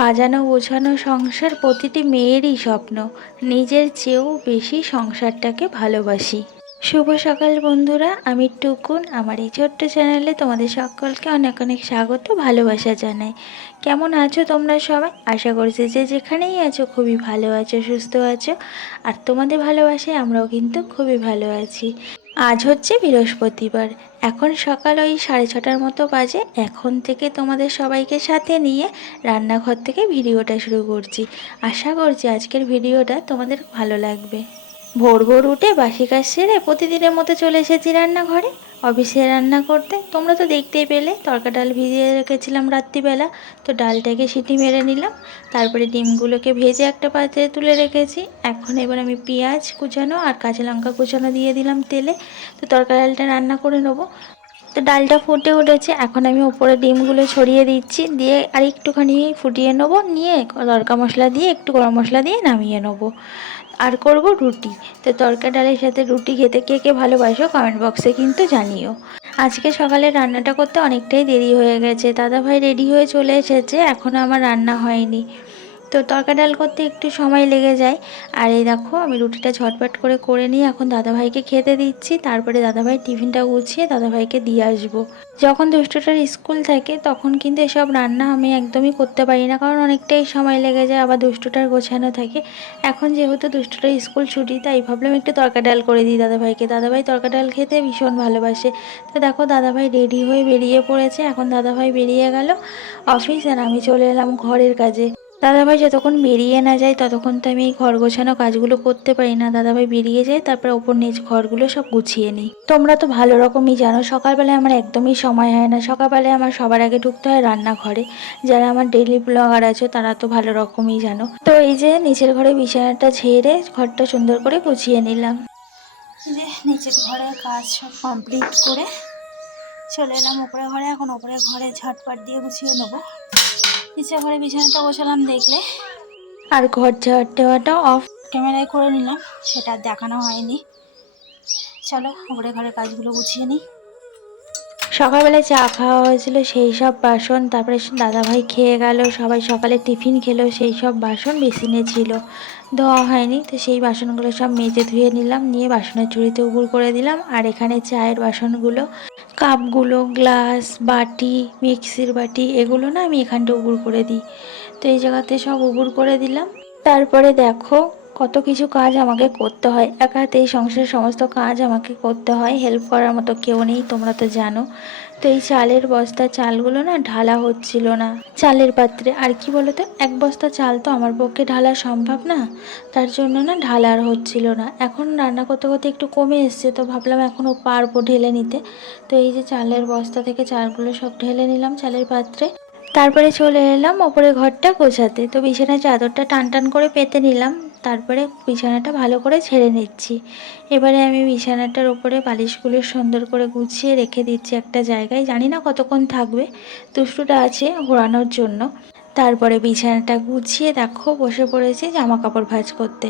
সাজানো গোছানো সংসার প্রতিটি মেয়েরই স্বপ্ন। নিজের চেয়েও বেশি সংসারটাকে ভালোবাসি। শুভ সকাল বন্ধুরা, আমি টুকুন। আমার এই ছোট্ট চ্যানেলে তোমাদের সকলকে অনেক অনেক স্বাগত, ভালোবাসা জানাই। কেমন আছো তোমরা সবাই? আশা করছি যে যেখানেই আছো খুবই ভালো আছো, সুস্থ আছো। আর তোমাদের ভালোবাসায় আমরাও কিন্তু খুবই ভালো আছি। আজ হচ্ছে বৃহস্পতিবার। এখন সকাল ওই সাড়ে ছটার মতো বাজে। এখন থেকে তোমাদের সবাইকে সাথে নিয়ে রান্নাঘর থেকে ভিডিওটা শুরু করছি। আশা করছি আজকের ভিডিওটা তোমাদের ভালো লাগবে। ভোর ভোর উঠে বাসি কাজ সেরে প্রতিদিনের মতো চলে এসেছি রান্নাঘরে। অফিসে রান্না করতে। তোমরা তো দেখতেই পেলে, তরকা ডাল ভিজিয়ে রেখেছিলাম রাত্রিবেলা। তো ডালটাকে সিটি মেরে নিলাম। তারপরে ডিমগুলোকে ভেজে একটা পাত্রে তুলে রেখেছি। এখন এবার আমি পেঁয়াজ কুচানো আর কাঁচা লঙ্কা কুচানো দিয়ে দিলাম তেলে। তো তরকা ডালটা রান্না করে নেব। তো ডালটা ফুটে উঠেছে। এখন আমি ওপরে ডিমগুলো ছড়িয়ে দিচ্ছি। দিয়ে আর একটুখানি ফুটিয়ে নেব। নিয়ে তরকা মশলা দিয়ে, একটু গরম মশলা দিয়ে নামিয়ে নেব। আর করব রুটি। তো তরকা ডালের সাথে রুটি খেতে কে কে ভালোবাসো কমেন্ট বক্সে কিন্তু জানিও। আজকে সকালে রান্নাটা করতে অনেকটাই দেরি হয়ে গেছে। দাদাভাই রেডি হয়ে চলে এসেছে। এখনও আমার রান্না হয়নি। তো তরকা ডাল করতে একটু সময় লেগে যায়। আর এই দেখো, আমি রুটিটা ঝটপট করে করে নিয়ে এখন দাদাভাইকে খেতে দিচ্ছি। তারপরে দাদাভাই টিফিনটা গুছিয়ে দাদাভাইকে দিয়ে আসব। যখন দুষ্টটার স্কুল থাকে, তখন কিন্তু এসব রান্না আমি একদমই করতে পারি না। কারণ অনেকটাই সময় লেগে যায়, আবার দুষ্টটার গোছানো থাকে। এখন যেহেতু দুষ্টটার স্কুল ছুটি, তাই ভাবলাম একটু তরকা ডাল করে দিই দাদাভাইকে। দাদাভাই তরকা ডাল খেতে ভীষণ ভালোবাসে। তো দেখো, দাদাভাই রেডি হয়ে বেরিয়ে পড়েছে। এখন দাদাভাই বেরিয়ে গেল অফিস আর আমি চলে এলাম ঘরের কাজে। দাদাভাই যতক্ষণ বেরিয়ে না যায়, ততক্ষণ তো আমি এই ঘর গোছানো কাজগুলো করতে পারি না। দাদাভাই বেরিয়ে যায়, তারপরে ওপর নিচ ঘরগুলো সব গুছিয়ে নিই। তোমরা তো ভালো রকমই জানো, সকালবেলায় আমার একদমই সময় হয় না। সকালবেলায় আমার সবার আগে ঢুকতে হয় রান্নাঘরে। যারা আমার ডেলি ব্লগার আছে, তারা তো ভালো রকমই জানো। তো এই যে নিচের ঘরে বিছানাটা ঝেড়ে ঘরটা সুন্দর করে গুছিয়ে নিলাম। যে নিচের ঘরে কাজ সব কমপ্লিট করে চলে এলাম। ওপরে ঘরে, এখন ওপরে ঘরে ঝটপট দিয়ে গুছিয়ে নেব। নিচে ঘরে বিছানাটা বসালাম দেখলে? আর ঘর ঝাড় দেওয়াটা অফ ক্যামেরায় করে নিলাম সেটা আর দেখানো হয়নি। চলো ঘরে ঘরে কাজগুলো গুছিয়ে নিই। সকালবেলা চা খাওয়া হয়েছিল সেই সব বাসন তারপরে দাদাভাই খেয়ে গেল সবাই সকালে টিফিন খেলো সেই সব বাসন বেসিনে ছিল। ধোয়া হয়নি তো সেই বাসনগুলো সব মেজে ধুয়ে নিলাম নিয়ে বাসনের ঝুড়িতে উগুর করে দিলাম আর এখানে চায়ের বাসনগুলো কাপগুলো, গ্লাস, বাটি, মিক্সির বাটি, এগুলো না আমি এখানটা উবুর করে দিই। তো এই জায়গাতে সব উবুর করে দিলাম। তারপরে দেখো কত কিছু কাজ আমাকে করতে হয়। একা হাতে এই সংসারের সমস্ত কাজ আমাকে করতে হয়। হেল্প করার মতো কেউ নেই, তোমরা তো জানো। তো এই চালের বস্তা চালগুলো না ঢালা হচ্ছিল না। চালের পাত্রে আর কি বলতো, এক বস্তা চাল তো আমার পক্ষে ঢালা সম্ভব না, তার জন্য না ঢালার হচ্ছিল না। এখন রান্না করতে করতে একটু কমে এসছে, তো ভাবলাম এখনও পারব ঢেলে নিতে। তো এই যে চালের বস্তা থেকে চালগুলো সব ঢেলে নিলাম চালের পাত্রে। তারপরে চলে এলাম ওপরে ঘরটা গোছাতে। তো বিছানার চাদরটা টান টান করে পেতে নিলাম। তারপরে বিছানাটা ভালো করে ছেড়ে নিচ্ছি। এবারে আমি বিছানাটার ওপরে বালিশগুলো সুন্দর করে গুছিয়ে রেখে দিচ্ছি একটা জায়গায়। জানি না কতক্ষণ থাকবে। দুষ্টুটা আছে ঘোরানোর জন্য। তারপরে বিছানাটা গুছিয়ে দেখো, বসে পড়েছি জামা কাপড় ভাঁজ করতে।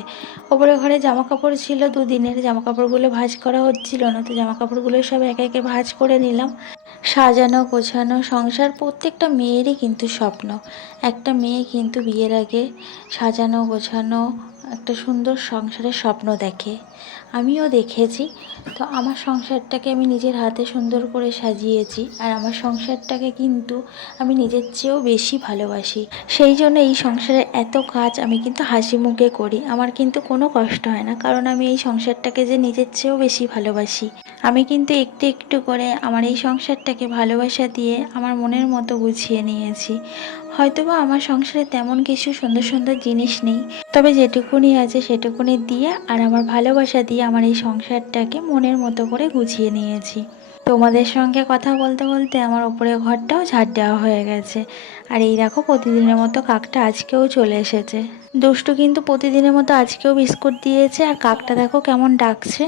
ওপরে ঘরে জামা কাপড় ছিল, দুদিনের জামা কাপড়গুলো ভাঁজ করা হচ্ছিল না, তো জামা কাপড়গুলো সব একে একে ভাঁজ করে নিলাম। সাজানো, গোছানো, সংসার প্রত্যেকটা মেয়েরই কিন্তু স্বপ্ন। একটা মেয়ে কিন্তু বিয়ের আগে সাজানো, গোছানো, একটা সুন্দর সংসারের স্বপ্ন দেখে। আমিও দেখেছি। তো আমার সংসারটাকে আমি নিজের হাতে সুন্দর করে সাজিয়েছি আর আমার সংসারটাকে কিন্তু আমি নিজের চেয়েও বেশি ভালোবাসি। সেই জন্য এই সংসারে এত কাজ আমি কিন্তু হাসি মুখে করি। আমার কিন্তু কোনো কষ্ট হয় না, কারণ আমি এই সংসারটাকে যে নিজের চেয়েও বেশি ভালোবাসি। আমি কিন্তু একটু একটু করে আমার এই সংসারটাকে ভালোবাসা দিয়ে আমার মনের মতো গুছিয়ে নিয়েছি। হয়তোবা আমার সংসারে তেমন কিছু সুন্দর সুন্দর জিনিস নেই। তবে যেটুকুনি আছে সেটুকুনি দিয়ে আর আমার ভালোবাসা দিয়ে আমার এই সংসারটাকে মনের মতো করে গুছিয়ে নিয়েছি। তোমাদের সঙ্গে কথা বলতে বলতে আমার ওপরে ঘরটাও ঝাড় দেওয়া হয়ে গেছে। আর এই দেখো প্রতিদিনের মতো কাকটা আজকেও চলে এসেছে। দুষ্টু কিন্তু প্রতিদিনের মতো আজকেও বিস্কুট দিয়েছে আর কাকটা দেখো কেমন ডাকছে।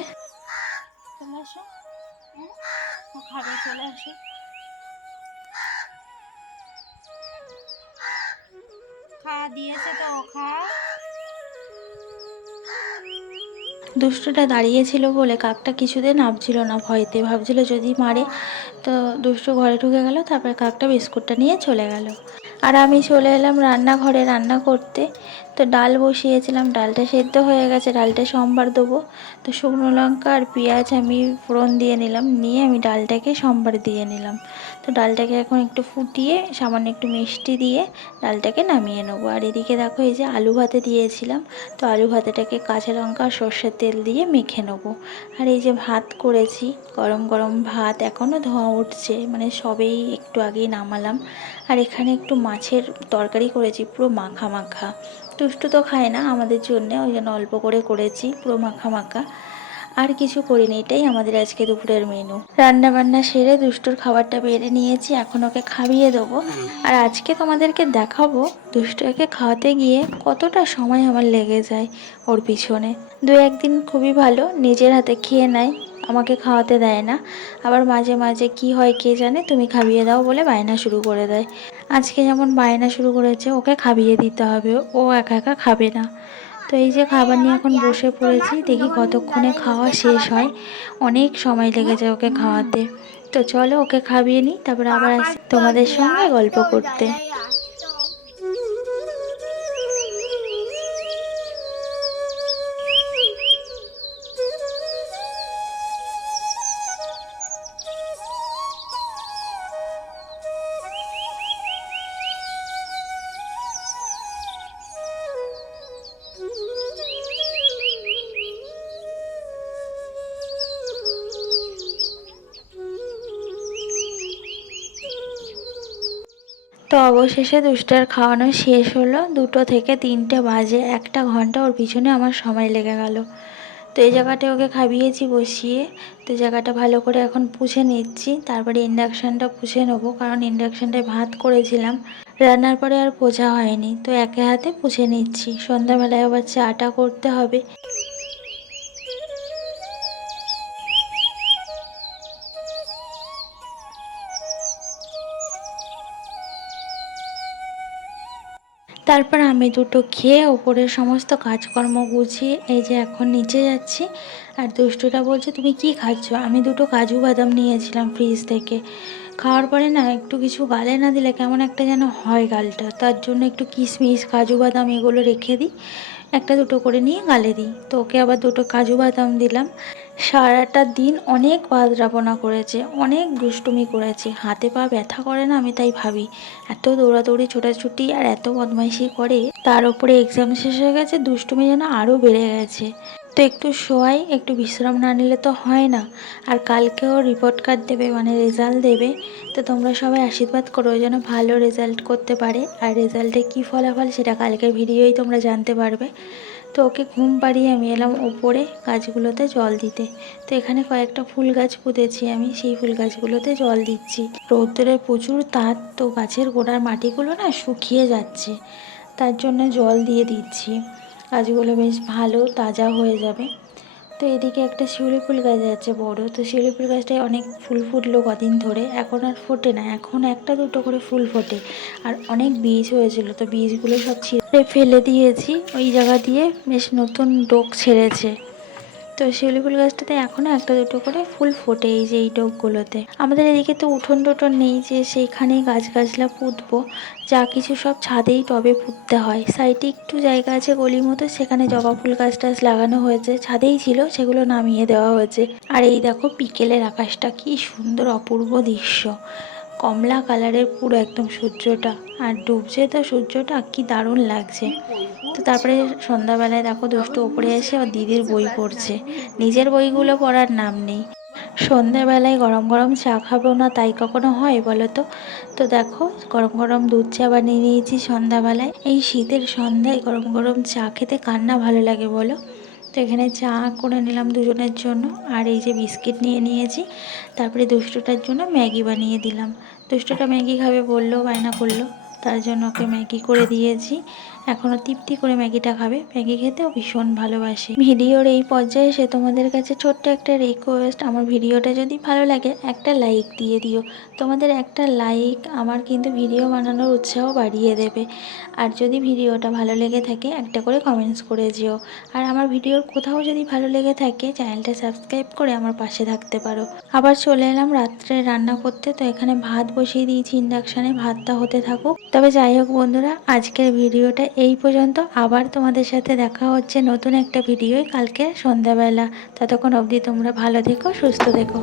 চলে আসো। আসো দিয়েছে তো দুষ্টুটা দাঁড়িয়েছিল বলে কাকটা কিছুতেই নামছিল না, ভয়তে ভাবছিল যদি মারে। তো দুষ্টু ঘরে ঢুকে গেল, তারপরে কাকটা বিস্কুটটা নিয়ে চলে গেল। আর আমি চলে এলাম রান্নাঘরে রান্না করতে। তো ডাল বসিয়েছিলাম, ডালটা সেদ্ধ হয়ে গেছে, ডালটা সোমবার দেবো। তো শুকনো লঙ্কা আর পেঁয়াজ আমি ফোড়ন দিয়ে নিলাম, নিয়ে আমি ডালটাকে সোমবার দিয়ে নিলাম। তো ডালটাকে এখন একটু ফুটিয়ে, সামান্য একটু মিষ্টি দিয়ে ডালটাকে নামিয়ে নেব। আর এদিকে দেখো এই যে আলু ভাতে দিয়েছিলাম, তো আলু ভাতেটাকে কাঁচা লঙ্কা আর সর্ষের তেল দিয়ে মেখে নেব। আর এই যে ভাত করেছি, গরম গরম ভাত এখনও ধোঁয়া উঠছে মানে সবেই একটু আগেই নামালাম। আর এখানে একটু মাছের তরকারি করেছি, পুরো মাখা মাখা। দুষ্টু তো খায় না আমাদের জন্য, ওই জন্য অল্প করে করেছি, পুরো মাখা মাখা। আর কিছু করিনি, এটাই আমাদের আজকে দুপুরের মেনু রান্না বান্না সেরে দুষ্টুর খাবারটা বেড়ে নিয়েছি, এখন ওকে খাইয়ে দেবো। আর আজকে তোমাদেরকে দেখাবো দুষ্টুকে খাওয়াতে গিয়ে কতটা সময় আমার লেগে যায় ওর পিছনে। দু একদিন খুবই ভালো, নিজের হাতে খেয়ে নেয় আমাকে খাওয়াতে দেয় না। আবার মাঝে মাঝে কি হয় কে জানে, তুমি খাইয়ে দাও বলে বায়না শুরু করে দেয়। আজকে যেমন বায়না শুরু করেছে, ওকে খাবিয়ে দিতে হবে, ও একা একা খাবে না। তো এই যে খাবার নিয়ে এখন বসে পড়েছি, দেখি কতক্ষণে খাওয়া শেষ হয়। অনেক সময় লেগে যায় ওকে খাওয়াতে। তো চলো ওকে খাবিয়ে নিই, তারপর আবার আসি তোমাদের সঙ্গে গল্প করতে। তো অবশেষে দুষ্টার খাওয়ানো শেষ হলো। দুটো থেকে তিনটে বাজে, একটা ঘণ্টা ওর পিছনে আমার সময় লেগে গেল। তো এই জায়গাটা ওকে খাবিয়েছি বসিয়ে। তো জায়গাটা ভালো করে এখন পুছে নিচ্ছি। তারপরে ইন্ডাকশানটা পুছে নেব, কারণ ইন্ডাকশানটায় ভাত করেছিলাম। রান্নার পরে আর পোছা হয়নি। তো একে হাতে পুছে নিচ্ছি। সন্ধ্যাবেলায় আবার চাটা করতে হবে। তারপর আমি দুটো খেয়ে ওপরের সমস্ত কাজকর্ম গুছিয়ে এই যে এখন নিচে যাচ্ছি। আর দুষ্টুটা বলছে, তুমি কি খাচ্ছ? আমি দুটো কাজু বাদাম নিয়েছিলাম ফ্রিজ থেকে। খাওয়ার পরে না একটু কিছু গালে না দিলে কেমন একটা যেন হয় গালটা। তার জন্য একটু কিশমিশ, কাজু বাদাম এগুলো রেখে দিই। একটা দুটো করে নিয়ে গালে দিই। তো ওকে আবার দুটো কাজু বাদাম দিলাম। সারাটা দিন অনেক বাদরাপনা করেছে, অনেক দুষ্টুমি করেছে। হাতে পা ব্যথা করে না আমি তাই ভাবি। এত দৌড়াদৌড়ি, ছোটাছুটি আর এত বদমাইশি করে তার উপরে এক্সাম শেষ হয়ে গেছে, দুষ্টুমি যেন আরও বেড়ে গেছে। তো একটু শোয়াই, একটু বিশ্রাম না নিলে তো হয় না। আর কালকেও রিপোর্ট কার্ড দেবে মানে রেজাল্ট দেবে। তো তোমরা সবাই আশীর্বাদ করো যেন ভালো রেজাল্ট করতে পারে। আর রেজাল্টে কী ফলাফল সেটা কালকের ভিডিওই তোমরা জানতে পারবে। তো ওকে ঘুম পাড়িয়ে আমি এলাম ওপরে গাছগুলোতে জল দিতে। তো এখানে কয়েকটা ফুল গাছ পুঁতেছি আমি, সেই ফুল গাছগুলোতে জল দিচ্ছি। রৌদ্রের প্রচুর তাঁত তো গাছের গোড়ার মাটিগুলো না শুকিয়ে যাচ্ছে। তার জন্য জল দিয়ে দিচ্ছি। গাছগুলো বেশ ভালো, তাজা হয়ে যাবে। তো এদিকে একটা শিউলি ফুল গাছ আছে বড়। তো শিউলি ফুল গাছটায় অনেক ফুল ফুটলো কদিন ধরে। এখন আর ফোটে না। এখন একটা দুটো করে ফুল ফোটে। আর অনেক বীজ হয়েছিল। তো বীজগুলো সব ছিঁড়ে ফেলে দিয়েছি। ওই জায়গা দিয়ে বেশ নতুন ডোক ছেড়েছে। তো শিউলি ফুল গাছটাতে এখনও একটা দুটো করে ফুল ফোটে এই যে এই ডোকগুলোতে আমাদের এদিকে তো উঠোন টুঠোন নেই যে সেইখানেই গাছ গাছলা পুঁতবো। যা কিছু সব ছাদেই টবে পুঁততে হয়। সাইডে একটু জায়গা আছে গলির মতো, সেখানে জবা ফুল গাছ টাছ লাগানো হয়েছে। ছাদেই ছিল, সেগুলো নামিয়ে দেওয়া হয়েছে। আর এই দেখো বিকেলের আকাশটা কি সুন্দর অপূর্ব দৃশ্য। কমলা কালারের পুরো একদম সূর্যটা। আর ডুবছে তো সূর্যটা, কি দারুণ লাগছে। তো তারপরে সন্ধ্যাবেলায় দেখো দুষ্টু ওপরে এসে ওর দিদির বই পড়ছে। নিজের বইগুলো পড়ার নাম নেই। সন্ধ্যাবেলায় গরম গরম চা খাব না তাই কখনো হয় বলো তো? তো দেখো গরম গরম দুধ চা বানিয়ে নিয়েছি সন্ধ্যাবেলায়। এই শীতের সন্ধ্যায় গরম গরম চা খেতে কার না ভালো লাগে বলো? তো এখানে চা করে নিলাম দুজনের জন্য। আর এই যে বিস্কিট নিয়ে নিয়েছি, তারপরে দুষ্টটার জন্য ম্যাগি বানিয়ে দিলাম। দুষ্টটা ম্যাগি খাবে বলল, বায়না করল। তার জন্য ওকে ম্যাগি করে দিয়েছি। এখনও তৃপ্তি করে ম্যাগিটা খাবে। ম্যাগি খেতেও ভীষণ ভালোবাসে। ভিডিওর এই পর্যায়ে এসে তোমাদের কাছে ছোট্ট একটা রিকোয়েস্ট আমার ভিডিওটা যদি ভালো লাগে, একটা লাইক দিয়ে দিও। তোমাদের একটা লাইক আমার কিন্তু ভিডিও বানানোর উৎসাহ বাড়িয়ে দেবে। আর যদি ভিডিওটা ভালো লেগে থাকে, একটা করে কমেন্টস করে যেও আর আমার ভিডিওর কোথাও যদি ভালো লেগে থাকে চ্যানেলটা সাবস্ক্রাইব করে আমার পাশে থাকতে পারো। আবার চলে এলাম রাত্রে রান্না করতে। তো এখানে ভাত বসিয়ে দিয়েছি। ইন্ডাকশানে ভাতটা হতে থাকুক। তবে যাই হোক বন্ধুরা, আজকের ভিডিওটা এই পর্যন্ত আবার তোমাদের সাথে দেখা হচ্ছে নতুন একটা ভিডিওই কালকে সন্ধ্যাবেলা। ততক্ষণ অবধি তোমরা ভালো থেকো, সুস্থ থেকো।